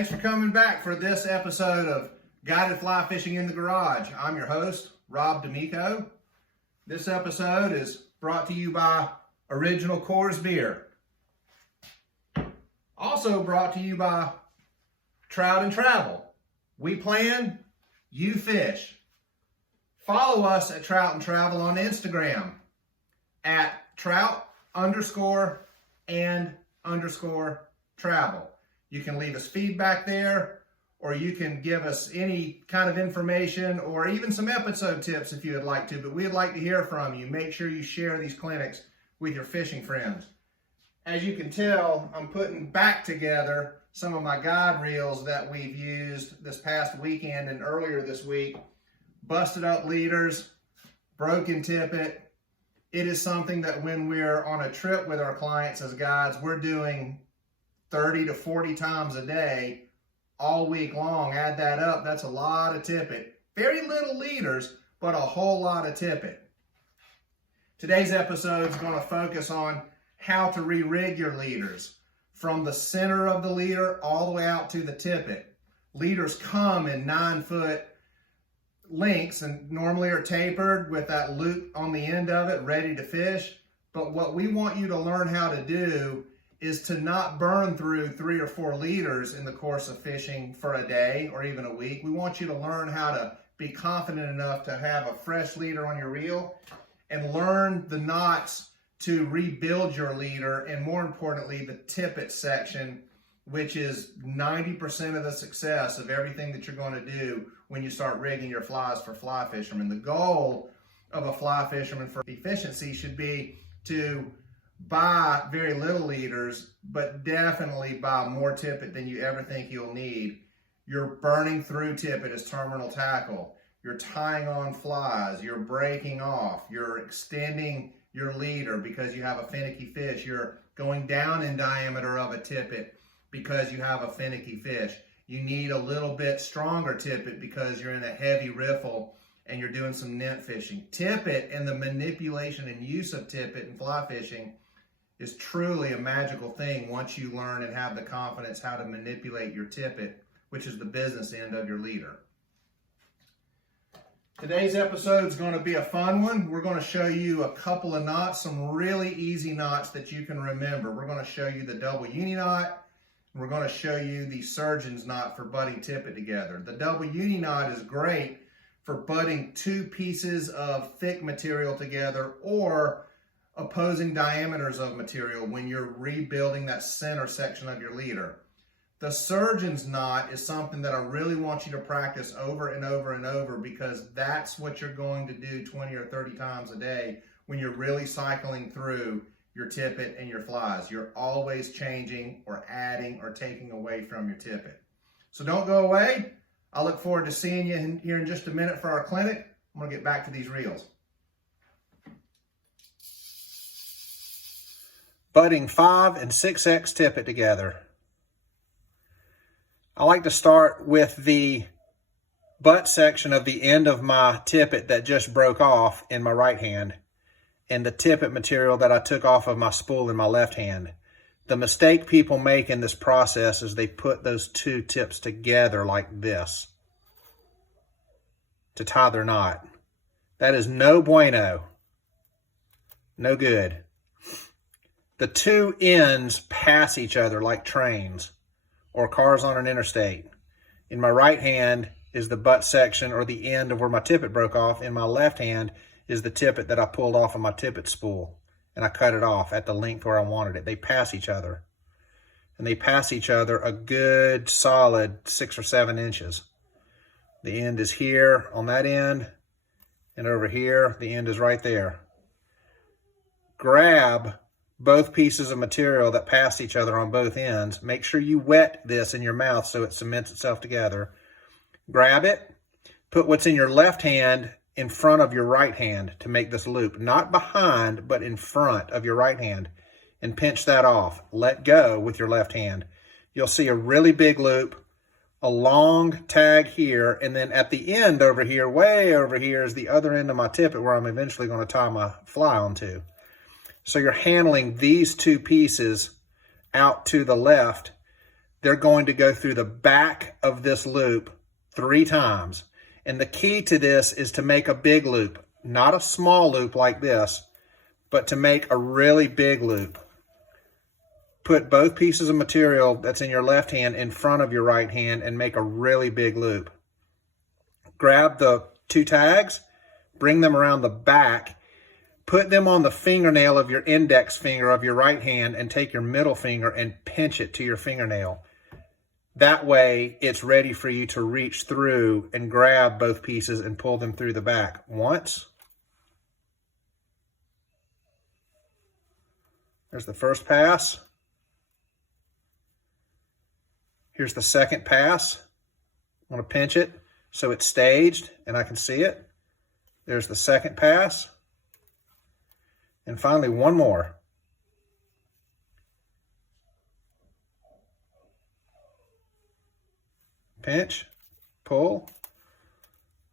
Thanks for coming back for this episode of Guided Fly Fishing in the Garage. I'm your host, Rob D'Amico. This episode is brought to you by Original Coors Beer. Also brought to you by Trout and Travel. We plan, you fish. Follow us at Trout and Travel on Instagram at trout_and_travel. You can leave us feedback there, or you can give us any kind of information or even some episode tips if you would like to, but we'd like to hear from you. Make sure you share these clinics with your fishing friends. As you can tell, I'm putting back together some of my guide reels that we've used this past weekend and earlier this week. Busted up leaders, broken tippet. It is something that when we're on a trip with our clients as guides, we're doing 30 to 40 times a day, all week long. Add that up, that's a lot of tippet. Very little leaders, but a whole lot of tippet. Today's episode is going to focus on how to re-rig your leaders from the center of the leader all the way out to the tippet. Leaders come in 9-foot lengths and normally are tapered with that loop on the end of it, ready to fish. But what we want you to learn how to do is to not burn through 3 or 4 leaders in the course of fishing for a day or even a week. We want you to learn how to be confident enough to have a fresh leader on your reel and learn the knots to rebuild your leader, and more importantly, the tippet section, which is 90% of the success of everything that you're going to do when you start rigging your flies for fly fishermen. The goal of a fly fisherman for efficiency should be to buy very little leaders, but definitely buy more tippet than you ever think you'll need. You're burning through tippet as terminal tackle. You're tying on flies. You're breaking off. You're extending your leader because you have a finicky fish. You're going down in diameter of a tippet because you have a finicky fish. You need a little bit stronger tippet because you're in a heavy riffle and you're doing some nymph fishing. Tippet and the manipulation and use of tippet in fly fishing is truly a magical thing once you learn and have the confidence how to manipulate your tippet, which is the business end of your leader. Today's episode is going to be a fun one. We're going to show you a couple of knots, some really easy knots that you can remember. We're going to show you the double uni knot. We're going to show you the surgeon's knot for budding tippet together. The double uni knot is great for budding 2 pieces of thick material together or opposing diameters of material when you're rebuilding that center section of your leader. The surgeon's knot is something that I really want you to practice over and over and over, because that's what you're going to do 20 or 30 times a day when you're really cycling through your tippet and your flies. You're always changing or adding or taking away from your tippet. So don't go away. I look forward to seeing you here in just a minute for our clinic. I'm going to get back to these reels. Budding 5 and 6X tippet together. I like to start with the butt section of the end of my tippet that just broke off in my right hand and the tippet material that I took off of my spool in my left hand. The mistake people make in this process is they put those 2 tips together like this to tie their knot. That is no bueno. No good. The 2 ends pass each other like trains or cars on an interstate. In my right hand is the butt section or the end of where my tippet broke off. In my left hand is the tippet that I pulled off of my tippet spool, and I cut it off at the length where I wanted it. They pass each other, and they pass each other a good solid 6 or 7 inches. The end is here on that end, and over here, the end is right there. Grab both pieces of material that pass each other on both ends. Make sure you wet this in your mouth so it cements itself together. Grab it, put what's in your left hand in front of your right hand to make this loop. Not behind, but in front of your right hand. And pinch that off. Let go with your left hand. You'll see a really big loop, a long tag here, and then at the end over here, way over here, is the other end of my tippet where I'm eventually going to tie my fly onto. So you're handling these 2 pieces out to the left they're going to go through the back of this loop 3 times. And the key to this is to make a big loop, not a small loop like this, but to make a really big loop. Put both pieces of material that's in your left hand in front of your right hand and make a really big loop. Grab the 2 tags, bring them around the back, put them on the fingernail of your index finger of your right hand, and take your middle finger and pinch it to your fingernail. That way, it's ready for you to reach through and grab both pieces and pull them through the back. Once. There's the first pass. Here's the second pass. I'm going to pinch it so it's staged and I can see it. There's the second pass. And finally, one more. Pinch, pull.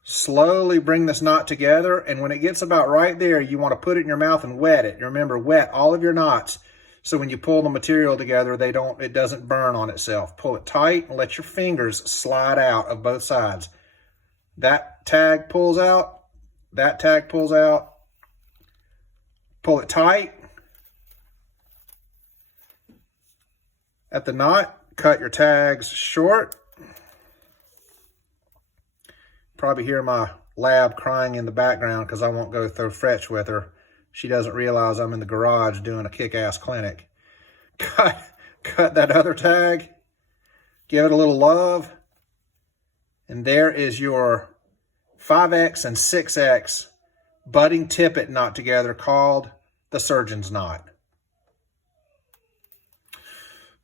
Slowly bring this knot together, and when it gets about right there, you want to put it in your mouth and wet it. Remember, wet all of your knots, so when you pull the material together, it doesn't burn on itself. Pull it tight and let your fingers slide out of both sides. That tag pulls out, that tag pulls out. Pull it tight. At the knot, cut your tags short. Probably hear my lab crying in the background because I won't go throw fetch with her. She doesn't realize I'm in the garage doing a kick-ass clinic. Cut that other tag. Give it a little love. And there is your 5X and 6X budding tippet knot together called the surgeon's knot.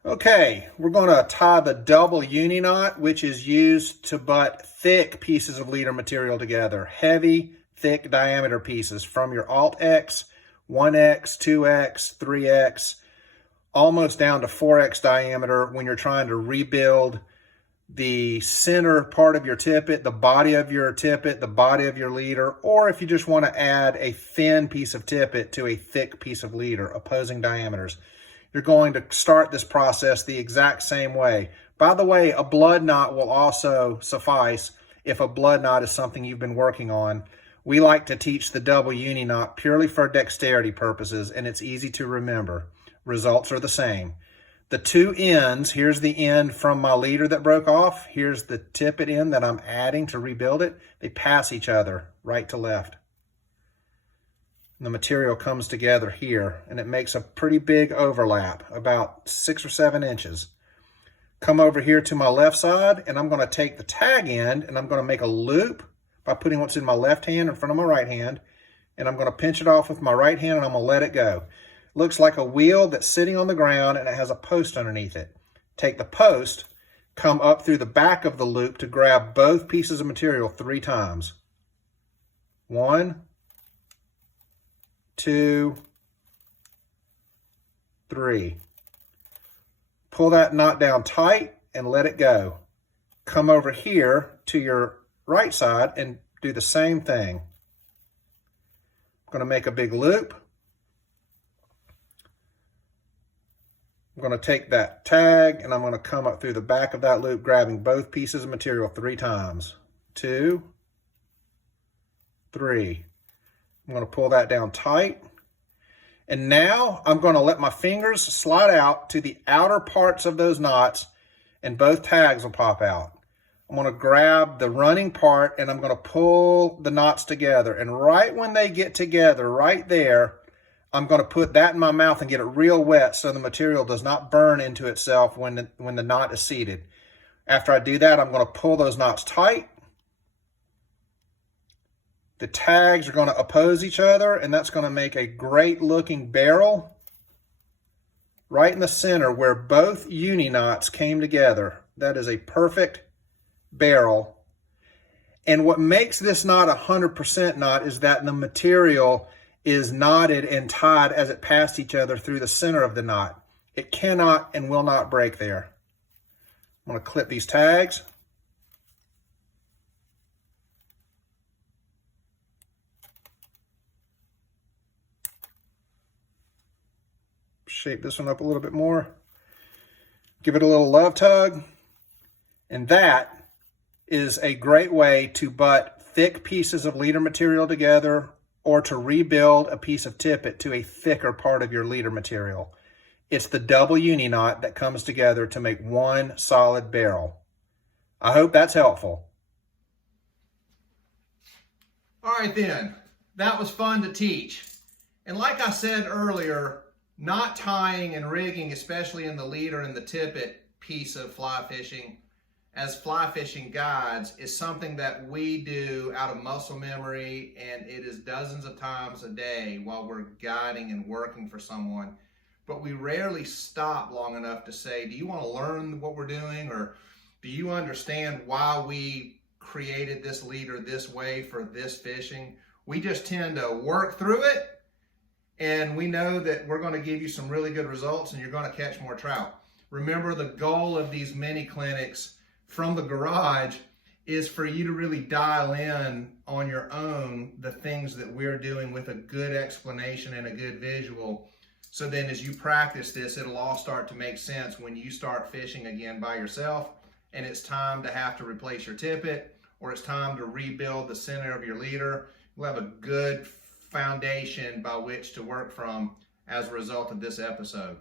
Okay, we're going to tie the double uni knot, which is used to butt thick pieces of leader material together. Heavy, thick diameter pieces from your Alt-X, 1X, 2X, 3X, almost down to 4X diameter when you're trying to rebuild the center part of your tippet, the body of your tippet, the body of your leader, or if you just want to add a thin piece of tippet to a thick piece of leader, opposing diameters. You're going to start this process the exact same way. By the way, a blood knot will also suffice if a blood knot is something you've been working on. We like to teach the double uni knot purely for dexterity purposes, and it's easy to remember. Results are the same. The 2 ends, here's the end from my leader that broke off. Here's the tippet end that I'm adding to rebuild it. They pass each other right to left. The material comes together here, and it makes a pretty big overlap, about 6 or 7 inches. Come over here to my left side, and I'm going to take the tag end, and I'm going to make a loop by putting what's in my left hand in front of my right hand, and I'm going to pinch it off with my right hand, and I'm going to let it go. It looks like a wheel that's sitting on the ground, and it has a post underneath it. Take the post, come up through the back of the loop to grab both pieces of material 3 times. 1, 2, 3. Pull that knot down tight and let it go. Come over here to your right side and do the same thing. I'm going to make a big loop. I'm going to take that tag and I'm going to come up through the back of that loop, grabbing both pieces of material 3 times. 2, 3. I'm going to pull that down tight. And now I'm going to let my fingers slide out to the outer parts of those knots and both tags will pop out. I'm going to grab the running part and I'm going to pull the knots together. And right when they get together, right there, I'm going to put that in my mouth and get it real wet so the material does not burn into itself when the knot is seated. After I do that, I'm going to pull those knots tight. The tags are going to oppose each other, and that's going to make a great looking barrel right in the center where both uni knots came together. That is a perfect barrel. And what makes this knot a 100% knot is that the material is knotted and tied as it passed each other through the center of the knot. It cannot and will not break there. I'm going to clip these tags. Shape this one up a little bit more. Give it a little love tug, and that is a great way to butt thick pieces of leader material together or to rebuild a piece of tippet to a thicker part of your leader material. It's the double uni knot that comes together to make one solid barrel. I hope that's helpful. All right then, that was fun to teach. And like I said earlier, knot tying and rigging, especially in the leader and the tippet piece of fly fishing, as fly fishing guides, is something that we do out of muscle memory, and it is dozens of times a day while we're guiding and working for someone. But we rarely stop long enough to say, do you want to learn what we're doing, or do you understand why we created this leader this way for this fishing? We just tend to work through it, and we know that we're going to give you some really good results and you're going to catch more trout. Remember, the goal of these mini clinics from the garage is for you to really dial in on your own the things that we're doing with a good explanation and a good visual. So then as you practice this, it'll all start to make sense when you start fishing again by yourself and it's time to have to replace your tippet, or it's time to rebuild the center of your leader. You'll have a good foundation by which to work from as a result of this episode.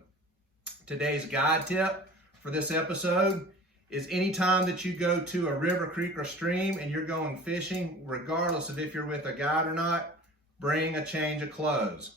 Today's guide tip for this episode is anytime that you go to a river, creek, or stream and you're going fishing, regardless of if you're with a guide or not, bring a change of clothes.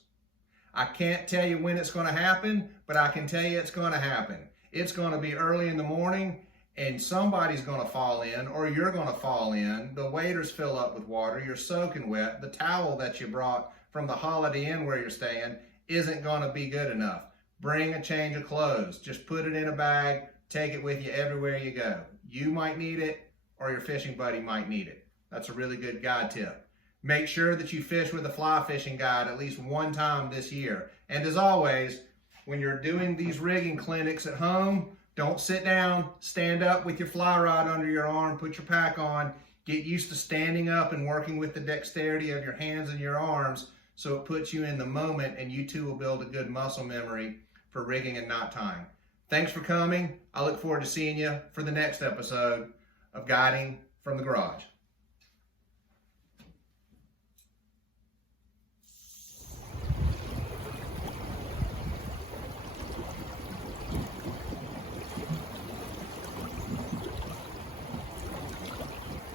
I can't tell you when it's going to happen, but I can tell you it's going to happen. It's going to be early in the morning and somebody's going to fall in, or you're going to fall in. The waders fill up with water. You're soaking wet. The towel that you brought from the Holiday Inn where you're staying isn't going to be good enough. Bring a change of clothes. Just put it in a bag. Take it with you everywhere you go. You might need it, or your fishing buddy might need it. That's a really good guide tip. Make sure that you fish with a fly fishing guide at least one time this year. And as always, when you're doing these rigging clinics at home, don't sit down. Stand up with your fly rod under your arm. Put your pack on. Get used to standing up and working with the dexterity of your hands and your arms so it puts you in the moment, and you too will build a good muscle memory for rigging and knot tying. Thanks for coming. I look forward to seeing you for the next episode of Guiding from the Garage.